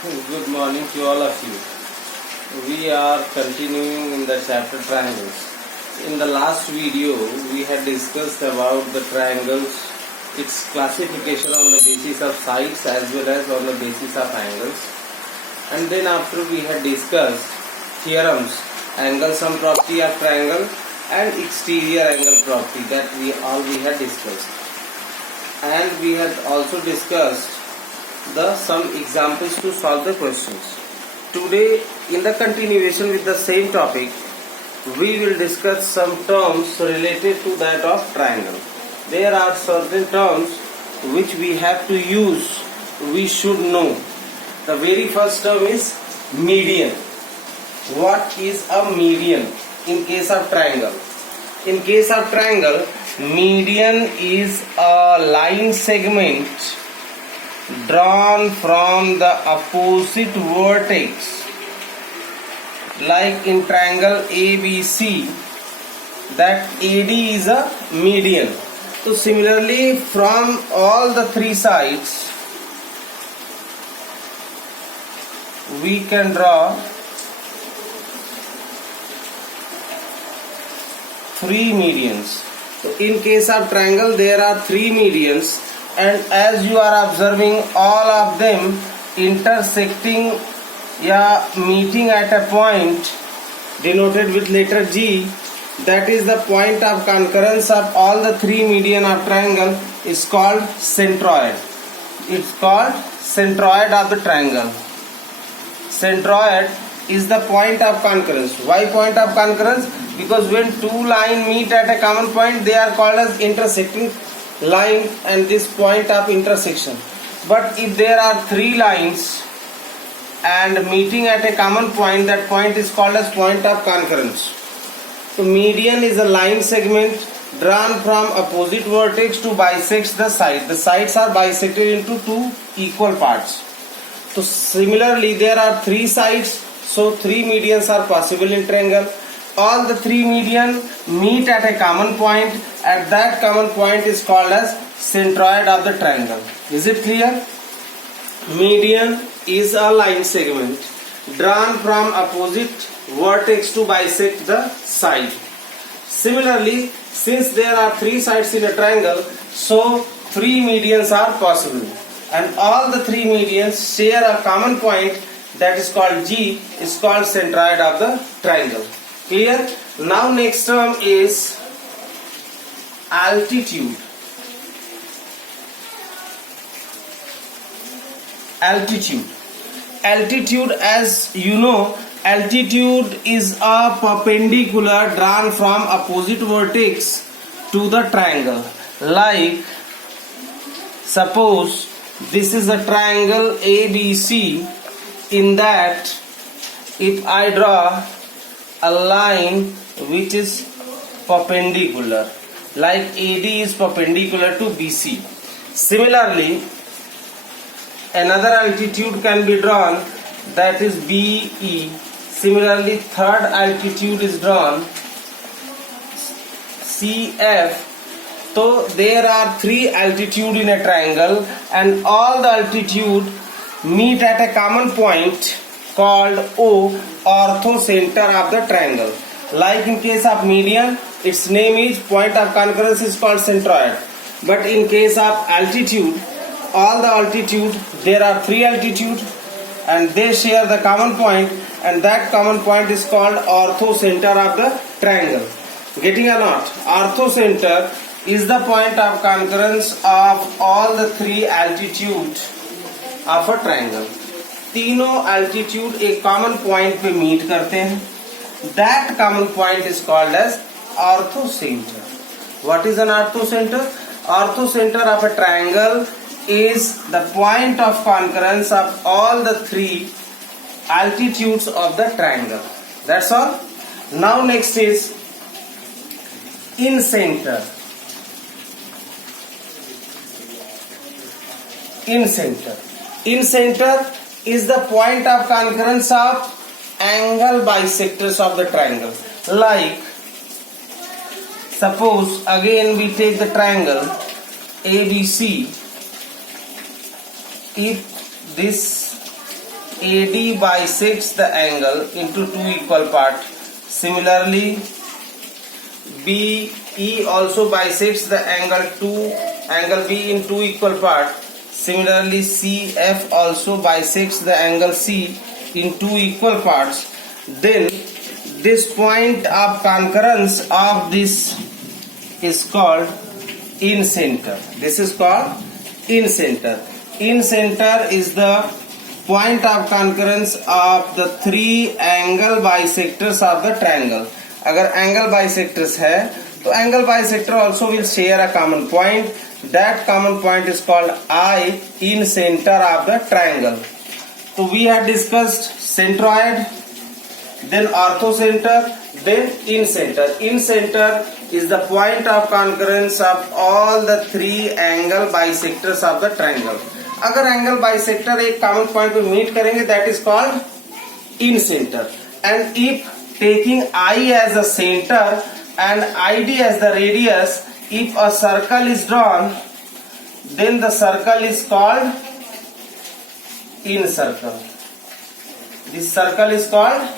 Good morning to all of you. We are continuing in the chapter triangles. In the last video, we had discussed about the triangles, its classification on the basis of sides as well as on the basis of angles. And then after we had discussed theorems, angle sum property of triangle and exterior angle property that we had discussed. And we had also discussed some examples to solve the questions. Today, in the continuation with the same topic, we will discuss some terms related to that of triangle. There are certain terms which we have to use, we should know. The very first term is median. What is a median in case of triangle? In case of triangle, median is a line segment drawn from the opposite vertex, like in triangle ABC, that AD is a median. So similarly, from all the three sides we can draw three medians. So in case of triangle there are three medians, and as you are observing, all of them intersecting meeting at a point denoted with letter G, that is the point of concurrence of all the three median of triangle, is called centroid. It's called centroid of the triangle. Centroid is the point of concurrence. Why point of concurrence? Because when two lines meet at a common point, they are called as intersecting line and this point of intersection. But if there are three lines and meeting at a common point, that point is called as point of concurrence. So median is a line segment drawn from opposite vertex to bisect the side. The sides are bisected into two equal parts. So similarly, there are three sides, so three medians are possible in triangle. All the three median meet at a common point. At that common point is called as centroid of the triangle. Is it clear? Median is a line segment drawn from opposite vertex to bisect the side. Similarly, since there are three sides in a triangle, so three medians are possible, and all the three medians share a common point, that is called G, is called centroid of the triangle. Clear? Now next term is altitude. Altitude, as you know, altitude is a perpendicular drawn from opposite vertex to the triangle. Like, suppose this is a triangle ABC, in that if I draw a line which is perpendicular, like AD is perpendicular to BC. Similarly, another altitude can be drawn, that is BE. Similarly, third altitude is drawn, CF. So there are three altitude in a triangle, and all the altitude meet at a common point called O, orthocenter of the triangle. Like in case of median, its name is point of concurrence is called centroid. But in case of altitude, all the altitude, there are three altitude and they share the common point, and that common point is called orthocenter of the triangle. Getting or not? Orthocenter is the point of concurrence of all the three altitude of a triangle. तीनों altitude एक common point पे meet करते हैं. That common point is called as orthocenter. What is an orthocenter? Orthocenter of a triangle is the point of concurrence of all the three altitudes of the triangle. That's all. Now next is incenter. Incenter is the point of concurrence of angle bisectors of the triangle. Like, suppose again we take the triangle ABC. If this AD bisects the angle into two equal parts. Similarly, BE also bisects the angle B in two equal parts. Similarly, CF also bisects the angle C in two equal parts. Then this point of concurrence of this is called incenter. This is called incenter. Incenter is the point of concurrence of the three angle bisectors of the triangle. अगर angle bisectors है तो angle bisector also will share a common point. That common point is called I in center of the triangle. So we have discussed centroid, then orthocenter, then incenter. Incenter is the point of concurrence of all the three angle bisectors of the triangle. अगर angle bisector एक common point पे meet करेंगे, that is called incenter. And if taking I as a center and ID as the radius, if a circle is drawn, then the circle is called incircle. This circle is called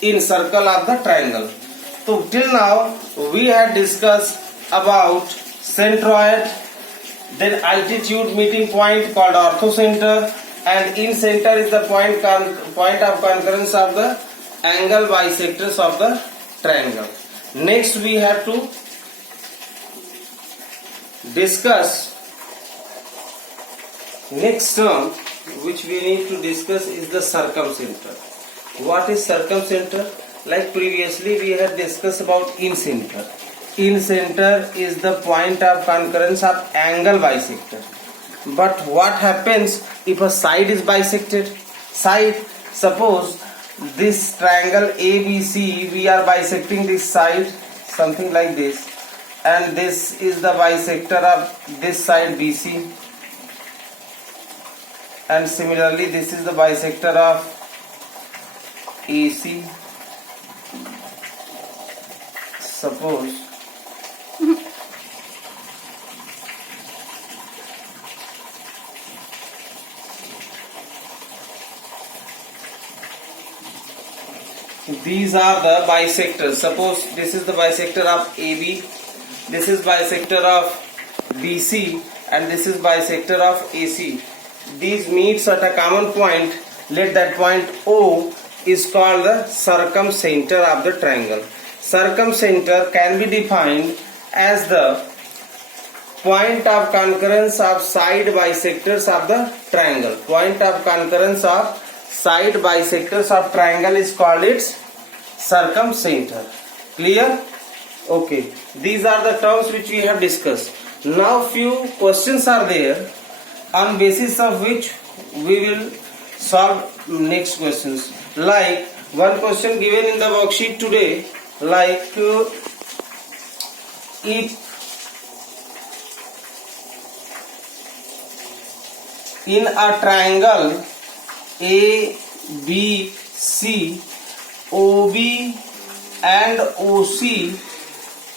incircle of the triangle. So till now we have discussed about centroid, then altitude meeting point called orthocenter, and incenter is the point of concurrence of the angle bisectors of the triangle. Next we have to discuss next term which we need to discuss is the circumcenter. What is circumcenter? Like previously we had discussed about incenter. Incenter is the point of concurrence of angle bisector. But what happens if a side is bisected? Side, suppose this triangle ABC, we are bisecting this side, something like this, and this is the bisector of this side BC, and similarly this is the bisector of AC. Suppose these are the bisectors. Suppose this is the bisector of AB, this is bisector of BC, and this is bisector of AC. These meets at a common point. Let that point O is called the circumcenter of the triangle. Circumcenter can be defined as the point of concurrence of side bisectors of the triangle. Point of concurrence of side bisectors of triangle is called its circumcenter. Clear? Okay. These are the terms which we have discussed. Now few questions are there on basis of which we will solve next questions. Like one question given in the worksheet today, like if in a triangle ABC, OB and OC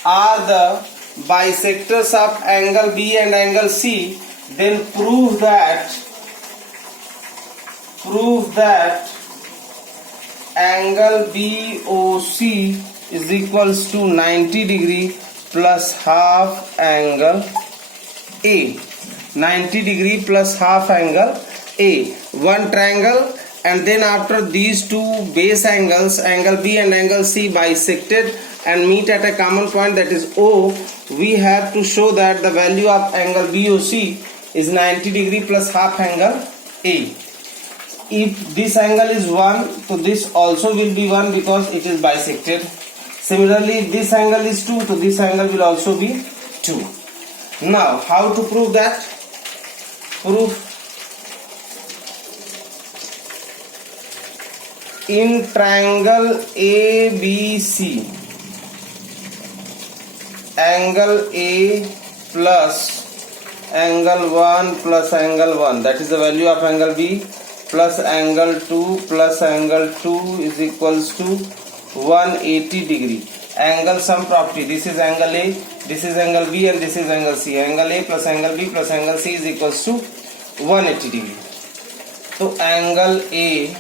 are the bisectors of angle B and angle C, then prove that angle BOC is equals to 90 degree plus half angle A. 90 degree plus half angle A. One triangle, and then after these two base angles, angle B and angle C bisected and meet at a common point, that is O, we have to show that the value of angle BOC is 90 degree plus half angle A. If this angle is 1, so this also will be 1 because it is bisected. Similarly, if this angle is 2, so this angle will also be 2. Now, how to prove that? Proof. In triangle ABC, angle A plus angle 1 plus angle 1, that is the value of angle B, plus angle 2 plus angle 2 is equals to 180 degree. Angle sum property, this is angle A, this is angle B, and this is angle C. Angle A plus angle B plus angle C is equals to 180 degree. So angle A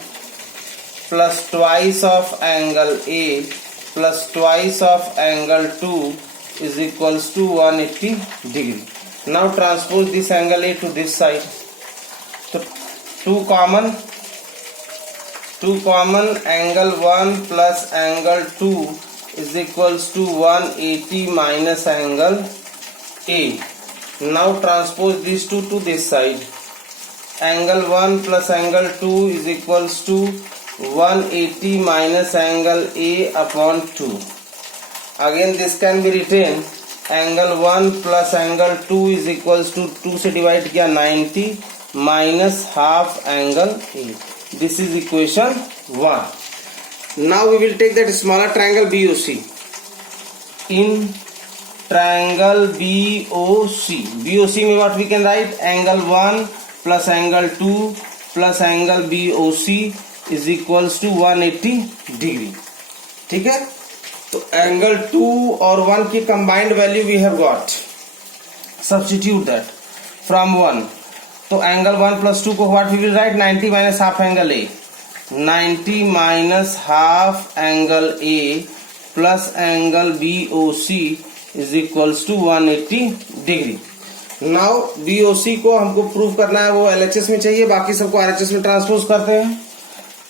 plus twice of angle A plus twice of angle 2 is equals to 180 degree. Now transpose this angle A to this side. So 2 common angle 1 plus angle 2 is equals to 180 minus angle A. Now transpose these two to this side. Angle 1 plus angle 2 is equals to 180 minus angle A upon 2. Again this can be written angle 1 plus angle 2 is equals to 2 से divide किया 90 minus half angle A. This is equation 1. Now we will take that smaller triangle BOC. In triangle BOC में what we can write? Angle 1 plus angle 2 plus angle BOC is equals to 180 degree. ठीक है, तो angle 2 और 1 की combined value we have got. Substitute that from 1. तो angle 1 plus 2 को what we will write? 90 minus half angle A. 90 minus half angle A plus angle BOC is equals to 180 degree. Now BOC को हमको prove करना है, वो LHS में चाहिए, बाकी सबको RHS में ट्रांसपोज करते हैं.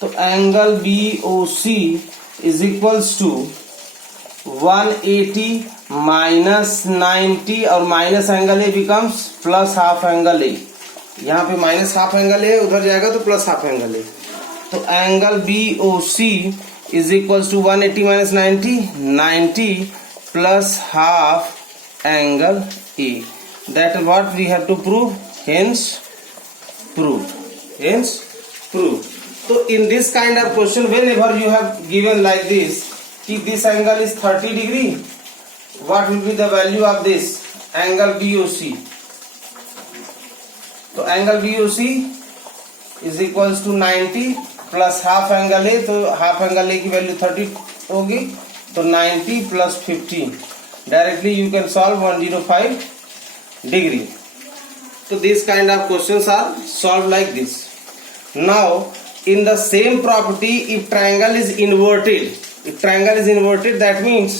तो angle BOC is equals to 180 minus 90 और minus angle A becomes plus half angle A. यहाँ पे माइनस हाफ एंगल ए उधर जाएगा तो प्लस हाफ एंगल ए. तो angle BOC is equals to 180 minus 90 plus half angle A. That is what we have to prove. Hence prove. So in this kind of question, whenever you have given like this, if this angle is 30 degree, what will be the value of this angle BOC? तो angle BOC is equals to 90 plus half angle A. तो half angle A की value 30 होगी, तो 90 plus 15. Directly you can solve 105 degree. So these kind of questions are solved like this. Now in the same property, if triangle is inverted, that means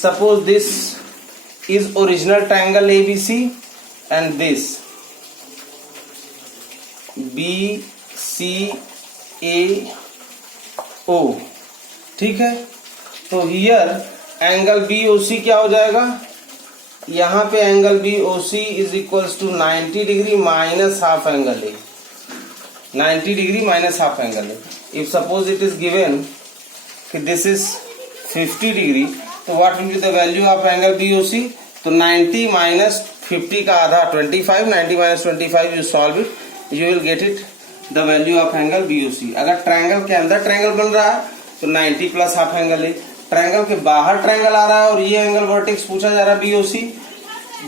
suppose this is original triangle ABC and this BCAO. ठीक है, तो here angle BOC क्या हो जाएगा? यहाँ पे angle BOC is equals to 90 degree minus half angle A. 90 degree minus half angle है. If suppose it is given कि दिस इज 50 डिग्री, तो what will be the value of angle BOC? तो 90 minus 50 का आधा 25. 90 minus 25 you solve it, you will get it the value of angle BOC. अगर triangle के अंदर triangle बन रहा है तो 90 प्लस हाफ एंगल है. ट्रायंगल के बाहर ट्रायंगल आ रहा है और ये एंगल वर्टेक्स पूछा जा रहा है BOC,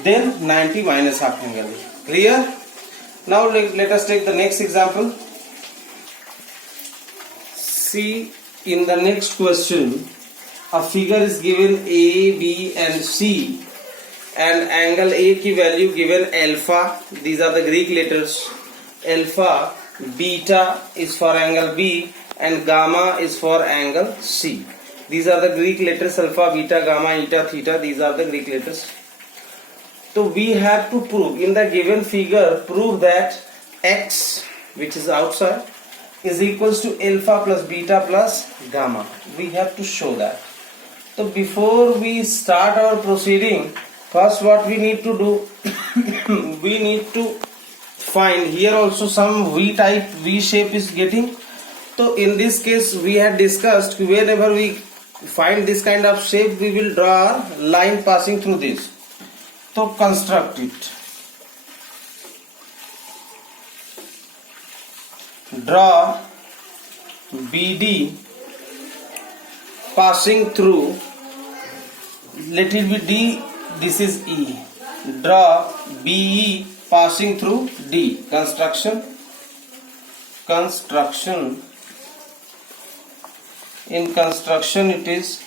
then 90 minus half angle है. Clear? Now let us take the next example. See, in the next question, a figure is given A, B and C, and angle A की value given alpha. These are the Greek letters. Alpha, beta is for angle B, and gamma is for angle C. These are the Greek letters: alpha, beta, gamma, eta, theta. These are the Greek letters. So we have to prove in the given figure, prove that x, which is outside, is equals to alpha plus beta plus gamma. We have to show that. So before we start our proceeding, first what we need to do, we need to find here also some V type, V shape is getting. So in this case we had discussed whenever we find this kind of shape, we will draw a line passing through this. तो construct it. Draw BD passing through, let it be D, this is E. Draw BE passing through D. Construction. In construction it is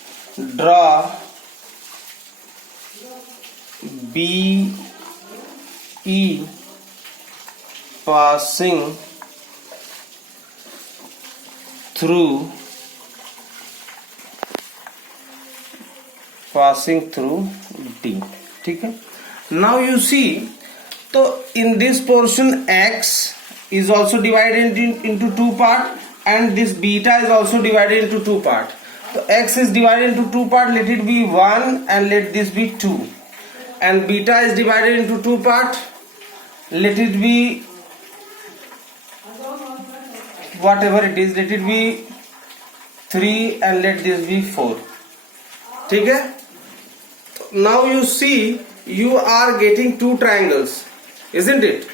draw BE passing through passing through D. ठीक है. Now you see, तो in this portion x is also divided into two part and this beta is also divided into two part. So x is divided into two part, let it be 1 and let this be 2, and beta is divided into two part, let it be whatever it is, let it be 3 and let this be 4. ठीक है. Now you see, you are getting two triangles, isn't it?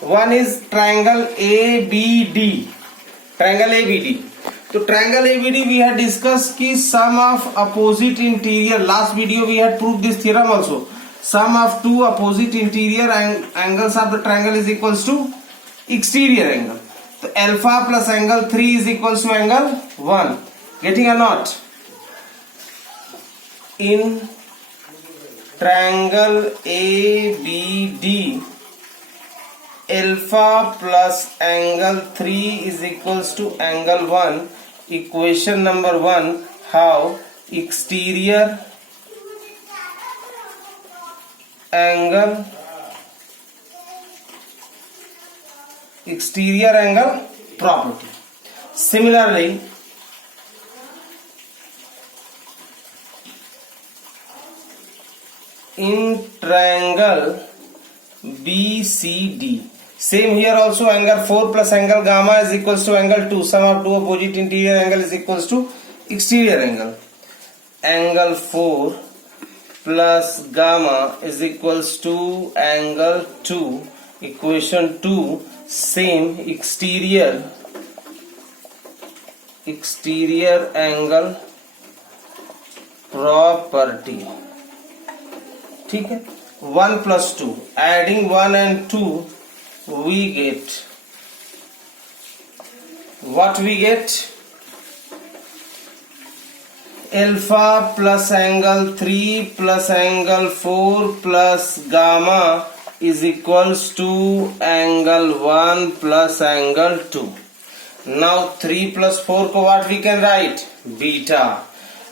One is triangle ABD. Triangle ABD. So triangle ABD we had discussed कि sum of opposite interior. Last video we had proved this theorem also. Sum of two opposite interior angles of the triangle is equals to exterior angle. So alpha plus angle 3 is equals to angle 1. Getting or not? In triangle ABD, alpha plus angle 3 is equals to angle 1. Equation number 1, how exterior angle property. Similarly, in triangle BCD, same here also angle 4 plus angle gamma is equals to angle 2. Sum of two opposite interior angle is equals to exterior angle. Angle 4 plus gamma is equals to angle 2. Equation 2, same exterior angle property. ठीक है. 1 plus 2, adding 1 and 2 we get what we get? Alpha plus angle 3 plus angle 4 plus gamma is equals to angle 1 plus angle 2. Now 3 plus 4 को what we can write? Beta.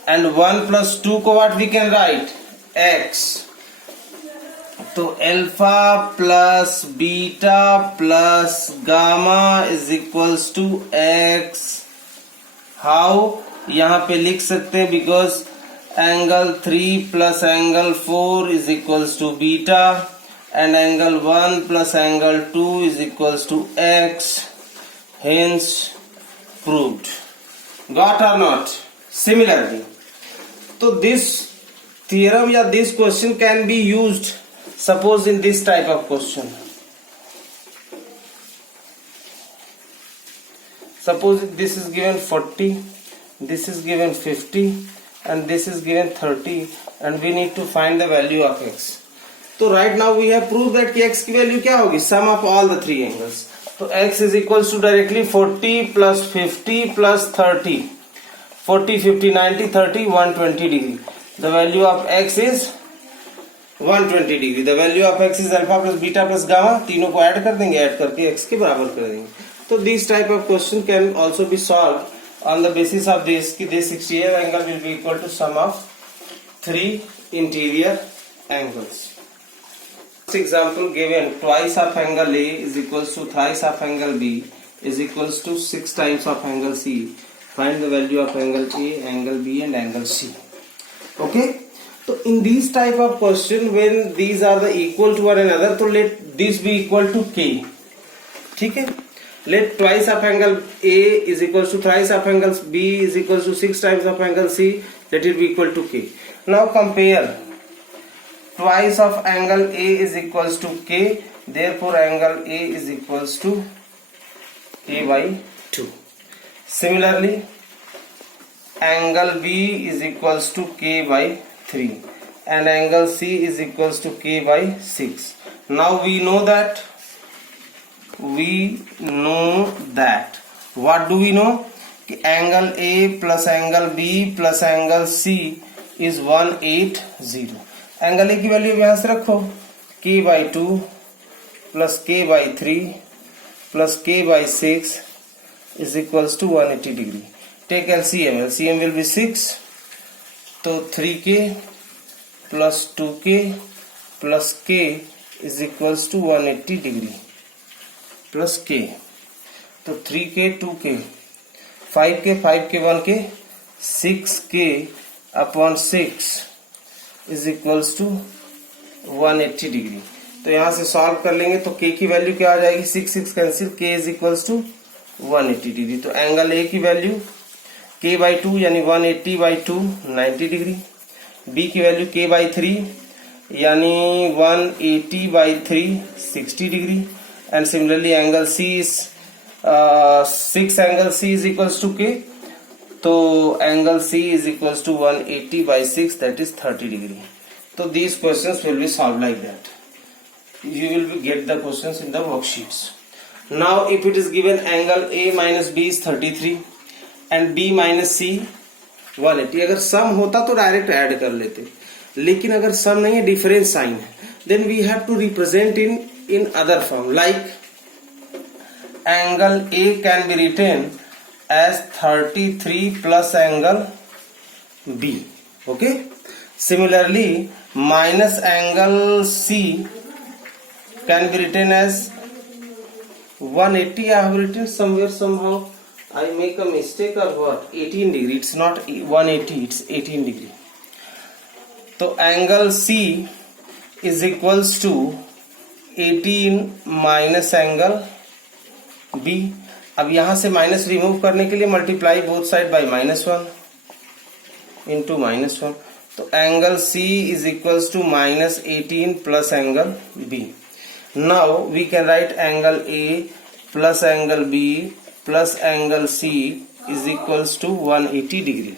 And 1 plus 2 को what we can write? X. तो alpha plus beta plus gamma is equals to X. How? यहाँ पे लिख सकते हैं because angle 3 plus angle 4 is equals to beta and angle 1 plus angle 2 is equals to X. Hence proved. Got or not? Similarly, तो this theorem या this question can be used suppose in this type of question. Suppose this is given 40, this is given 50 and this is given 30 and we need to find the value of x. So right now we have proved that x की value क्या होगी? Sum of all the three angles. तो x is equals to directly 40 plus 50 plus 30. 40, 50, 90, 30, 120 degree. The value of x is 120 degree. The value of x is alpha plus beta plus gamma. तीनों को add कर देंगे, add करके x के बराबर कर देंगे. तो this type of question can also be solved on the basis of this कि this exterior angle will be equal to sum of three interior angles. This example given, twice of angle A is equals to thrice of angle B is equals to 6 times of angle C. Find the value of angle A, angle B and angle C. Okay, so in these type of question when these are the equal to one another, so let this be equal to k. ठीक है. Let twice of angle A is equals to thrice of angle B is equals to 6 times of angle C. Let it be equal to k. Now compare. Twice of angle A is equals to k. Therefore angle A is equals to k by 2. Similarly, angle B is equals to k by 3 and angle C is equals to k by 6. Now we know that what do we know? Angle A plus angle B plus angle C is 180. Angle A की value यहां से रखो, k by 2 plus k by 3 plus k by 6 is equals to 180 degree. Take LCM. LCM will be 6. तो 3k plus 2k plus k is equals to 180 degree plus k. तो 3k 2k 5k 5k 1k 6k upon 6 is equals to 180 degree. तो यहां से solve कर लेंगे तो k की value क्या आ जाएगी, 6 cancel, k is equals to 180 degree. तो एंगल A की वैल्यू k बाई 2 यानी 180 बाई 2 90 डिग्री. B की वैल्यू k बाई 3 यानी 180 by 3 60 degree. And similarly angle C is 6 angle C is equals to k. तो angle C is equals to 180 by 6 that is 30 degree. तो these questions will be solved like that. You will get the questions in the worksheets. Now if it is given angle A minus B is 33 and B minus C 180. अगर सम होता तो direct add कर लेते, लेकिन अगर सम नहीं है, difference sign है, then we have to represent in other form. Like angle A can be written as 33 plus angle B. Okay. Similarly, minus angle C can be written as 180. I have written somewhere somehow I make a mistake or what, 18 degree. It's not 180, it's 18 degree. तो angle C is equals to 18 minus angle B. अब यहां से minus remove करने के लिए multiply both side by -1 into -1. तो angle C is equals to -18 plus angle B. Now we can write angle A plus angle B plus angle C is equals to 180 degree.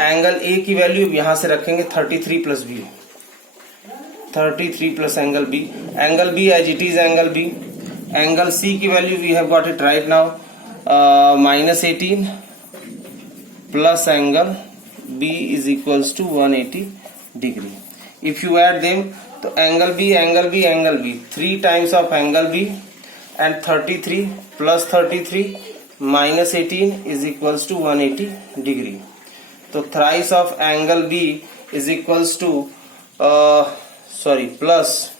Angle A की value यहां से रखेंगे 33 plus B, 33 plus angle B. Angle B as it is angle B. Angle C की value we have got it right now, -18 plus angle B is equals to 180 degree. If you add them, तो angle B, angle B, angle B, 3 times of angle B and 33 plus 33 minus 18 is equals to 180 degree. तो thrice of angle B is equals to plus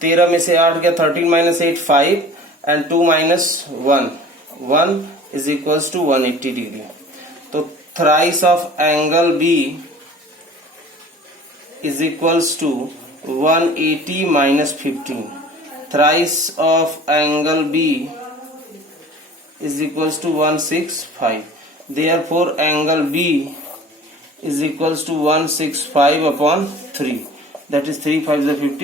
13 में से 8 गया, 13 minus 8 5 and 2 minus 1 is equals to 180 degree. तो thrice of angle B is equals to 180 minus 15. Thrice of angle B is equals to 165. Therefore angle B is equals to 165 upon 3. That is 3 5 is 15.